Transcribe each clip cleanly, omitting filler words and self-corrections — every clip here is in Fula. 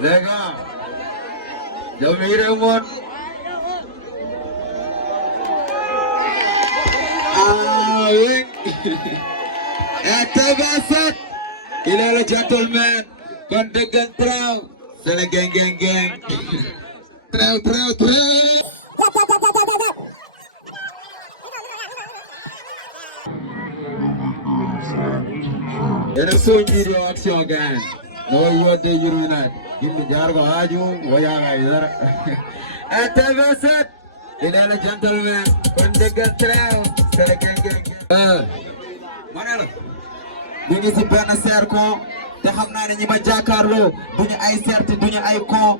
Lega, Jamir Ndiathbé, il est le gentleman, kon dëggan traw, c'est le gang gang gang, traw. Yéen soo jiite action gang, no yote yurunat, gindi jaar ko haju, waya dara. Ndiathbé, il est le gentleman, kon dëggan traw, c'est le gang gang. Manela ñu ngi ci benn cercle te xam naa ne ñi ma jàkkaarloo duñu ay certes duñu ay kon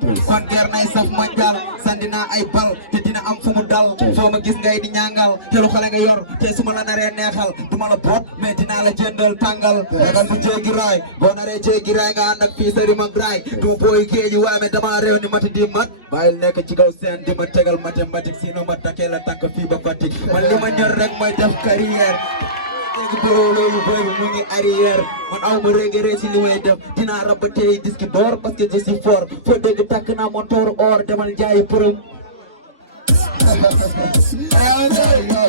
guerre nay saf mondial sandi naa ay bal te dina am fu mu dal foo ma gis ngay di ñàngal te lu xale nga yor te su ma la naree neexal du ma la boot mais dinaa la jëndal tàngal ragal bu jéggi raay boo naree jéggi raay nga ànd ak fii sa rimag raay du booy géeji waaye mais dama réew ni mati di mat bàyyil nekk ci kaw seen di ma tegal mathématique sinon ma takkee la tànk fii ba Fatick man li ma ñor rek mooy def carrière loolu boy mu ngi arrière man aw ma regret ci li may def dinaa rabatee disque d'or parce que je suis fort foo dégg takk naa montor or demal jaayi përëm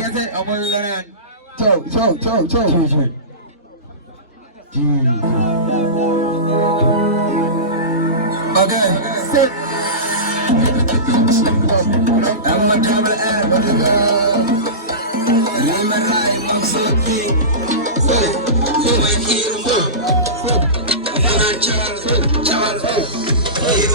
kese amul leneen ciao ok sit am ma table air ba MRR I'm so big so my hero man chaval hero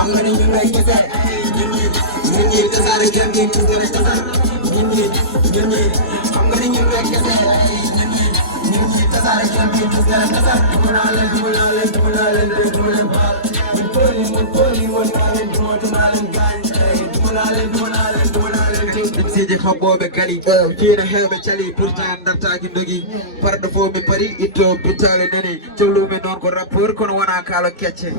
I'm gonna you like that. I'm gonna siji habboɓe kali fiina heɓe cali pourtant dartaki dogi parɗo fo mi pari itto bitale nani cewlumi noon ko rappeur kono wona kaalo kecce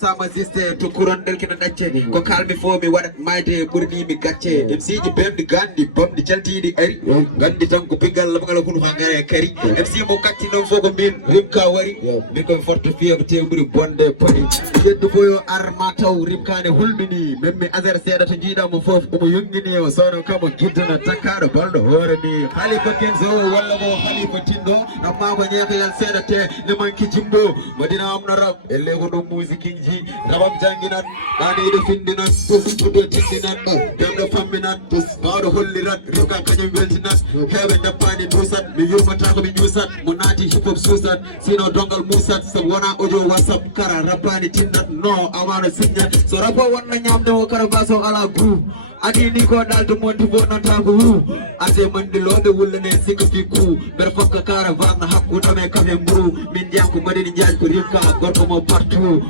sama siste to kurandel kino ɗacce ko kalmi fo mi waɗat mayde ɓurnimi gacce em siji bemɗi gandi bamɗi caltiɗi ari gandi tan ko piggal labgal huno ha gara kari em si mo kacci noon fo ko min rimka wari min komi forte fiyaɓe te ɓuuri bonde pari yeddu boyo arma taw rimkane hulɓini même mi asar seeɗa to jiiɗamo foof omo yongini o sowno kamo giddana takkaɗo balɗo hoore ni halifa kenzo walla ko halifa tindo amma ko ñeekoyal seeɗa te lemanki jimbo madina amna rab elle ko ɗum musique ji rabam janginat ɗaniɗo findinan ɓuɗo tindinan demɗo famminat mawɗo hollirat rimka kañum weltinat heɓe dappani dusat mi yurmata komi ñusat mo naati hip hop susat sino dongal musat sabu wona audio whatsapp kara rappani tinnat non awano signat so rappo wonna ñamde o kara baso ala groupe adini ko dalto monti bo non tanko wu ase mandiloɓe wullane sikka fi ku ɓeɗa fokka caravane hakkudame kafe mburu min jiyam ko madini jaaj ko rimka gorko mo partout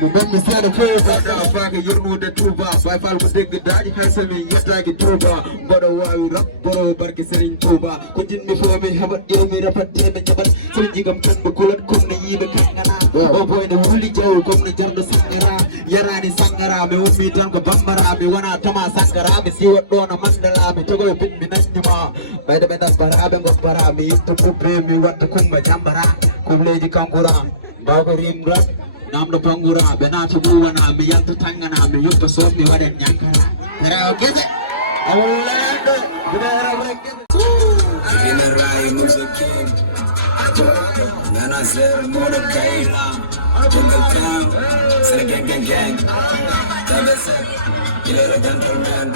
mo ɓammi seeɗa fof baɗa faka yernude touba bay fal ko degge daƴi hay somi yettaki touba mboɗo wawi rap boro barke sérigne touba ko jinmi fo mi heɓat ƴewmi rapatteme jaɓat somi jigam tan ɓe kulat comme no yiiɓe kangana o boyno wuli jaw comme no jarɗo sangara yarani sangara mi ummi tan ko bambara mi wona tama sangara mi siwat ɗo no mandala mi togoyo bit mi naññuma ɓayde ɓe dasbara ɓe goppara mi yitto ɓuɓɓe mi watta kumba jambara kubleji kankuran mbawko rimrat namdo pangura ɓe naata ɓuwana mi yalta tangana mi yoppa soom mi waɗen ñankara terawo gese Orlando, Generai Musakim, Nana Zer Mordekaila, Jungle Town, Say gang, Tabasa, Killer Gentleman,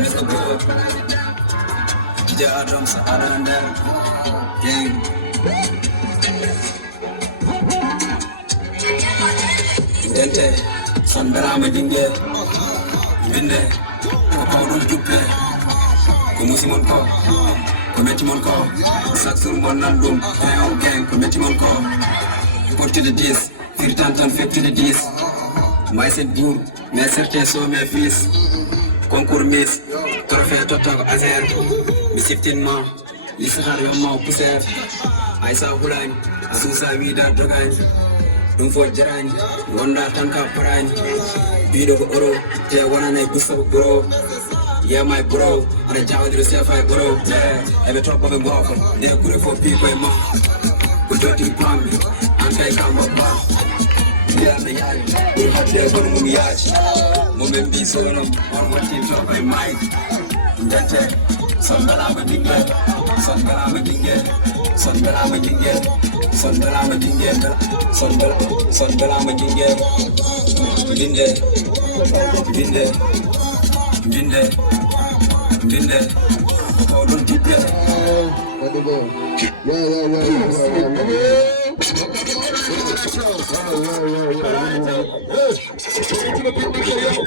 Mr. Good, Gija Adams, Adanda, Gang. Dente, Sandarama Dinge, Vinde, Kapodum Jupe, Kumusimon Ko, Commitment Ko, Saxon Monandum, Town Gang, Commitment Ko, put to the disc, 50 the disc, my said boom, mes certain so mes fils, concours miss, trophée total Azer, Miss 15 ma, Lissahar Yama Pousser, Aisa Hulan, Asusa Vida Dragan. Don't for Jaran, Wanda Tanka Paran, Bido Oro, Jay Wanana Gustav Bro, yeah, my bro, and a job with yourself, I bro, every top of a golf, they're good for people, ma. Good dirty plan, and I come up, yeah, the yard, we have their own mumiach, moment be so on what teams of my mind. Dente, Sangalama Dingle, Sangalama Dingle, Sangalama Dingle, Sangalama Dingle, Sangalama Dingle, Dinde, Kodun Tipe.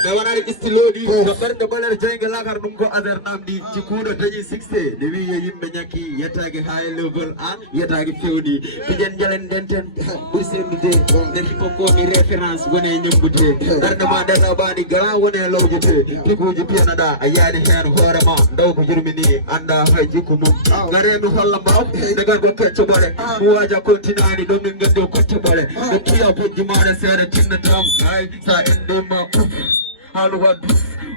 Gawanari istilodi gabar gabalar jenga lagar dum ko other namdi ci kudo taji 60 de wi yimbe nyaki yetage high level an yetage fewdi pijen jalen denten bur sendude den ko ko mi référence wone ñembude darde ma dala bani gala wone lawjete tikuji piana da ayani hen hore ma ndaw ko jurmini anda haji ko mum gare mi holla mbaw daga ko kecce bole mu waja kontinani do min gando kocce bole do kiya bojji mare sere tinna tam ay sa ende ma halu wadu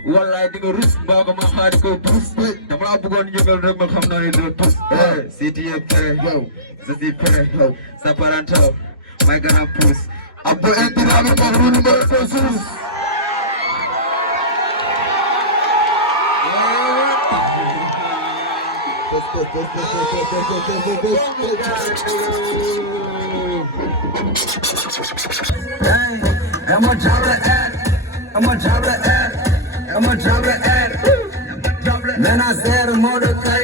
wallahi dinga rus bago ma xadi ko tous dama la bëggon ñëgal rek ma xam na ni do tous CTM yow je suis prêt sa paranto my grand pouce abdo intirami ko runu ba ko sus I'm a drop the ad. Then I said a Mordecai,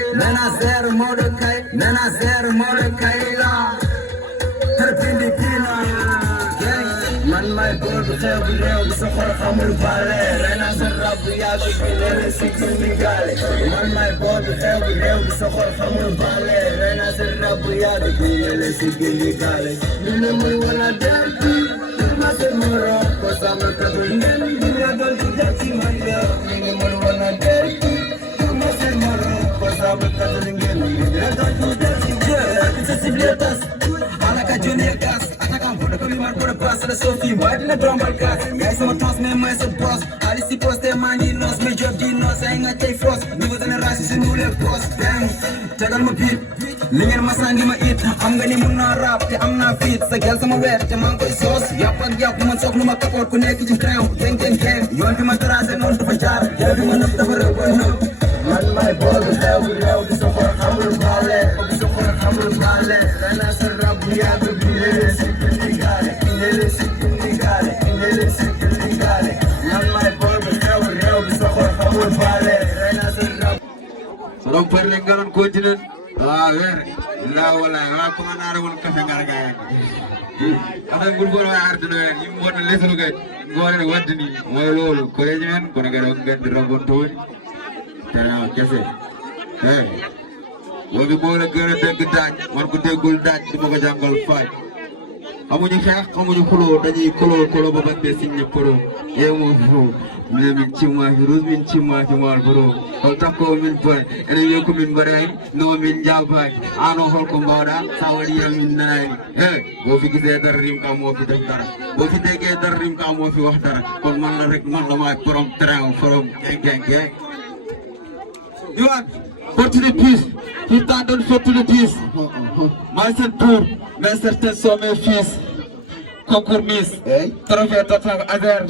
Man, my boy, the heavy rail, the Sahara Hamul Valley, and I said, Rabbi Yashi, Man, my boy, the heavy rail, the Sahara Hamul Valley, and I said, Rabbi Yashi, remember when I did, I said, Morocco, I'm a couple, then you are going to get him my girl. Remember when I did, I said, Morocco, I'm a couple, and you are going to get him it's a civil task. I like a junior gas. Put a pass at the Sophie, why didn't I drum my gas? Yes, I'm a toss man, my boss. I see post their money, lost my job, did not saying I take frost. Never than a rush, and no post. Damn, check on my beat. Linger my son, my eat. I'm gonna muna rap, I'm not fit. The girls I'm aware, the mango sauce. Yap and yap, man, so no matter what connected in town. Gang. You want to my terrace and on to my jar. Everyone up the world. Man, my ball is there, we know this of our humble ballet. This of our humble ballet. And I said, Rabbi, I will be there. Sorong perlenggaran kontinent wer la wala wa ko manara won kafe ngarga ada gurgor wa ardino yim wona lesulu gay gore waddini moy lolu ko rejimen ko ngara gaddi robon toni tara kesse wobi bola gëna degg daaj man ko deggul daaj dima ko jangal fay amuñu xex amuñu xulo dañuy kolo ba batte signé poro yemo fo min cimma fi rus min cimma fi mal boro hol takko min boy ene yoko min bare no min jabay ano hol ko mbawda sa wadi min nanani bo fi gise dar rim ka mo fi def dara bo fi dege dar rim ka mo fi wax dara kon man la rek man la may borom train forom gang you want go to the peace he don't fit to the peace my son pour mais certains sont mes fils concours miss trophée total Azer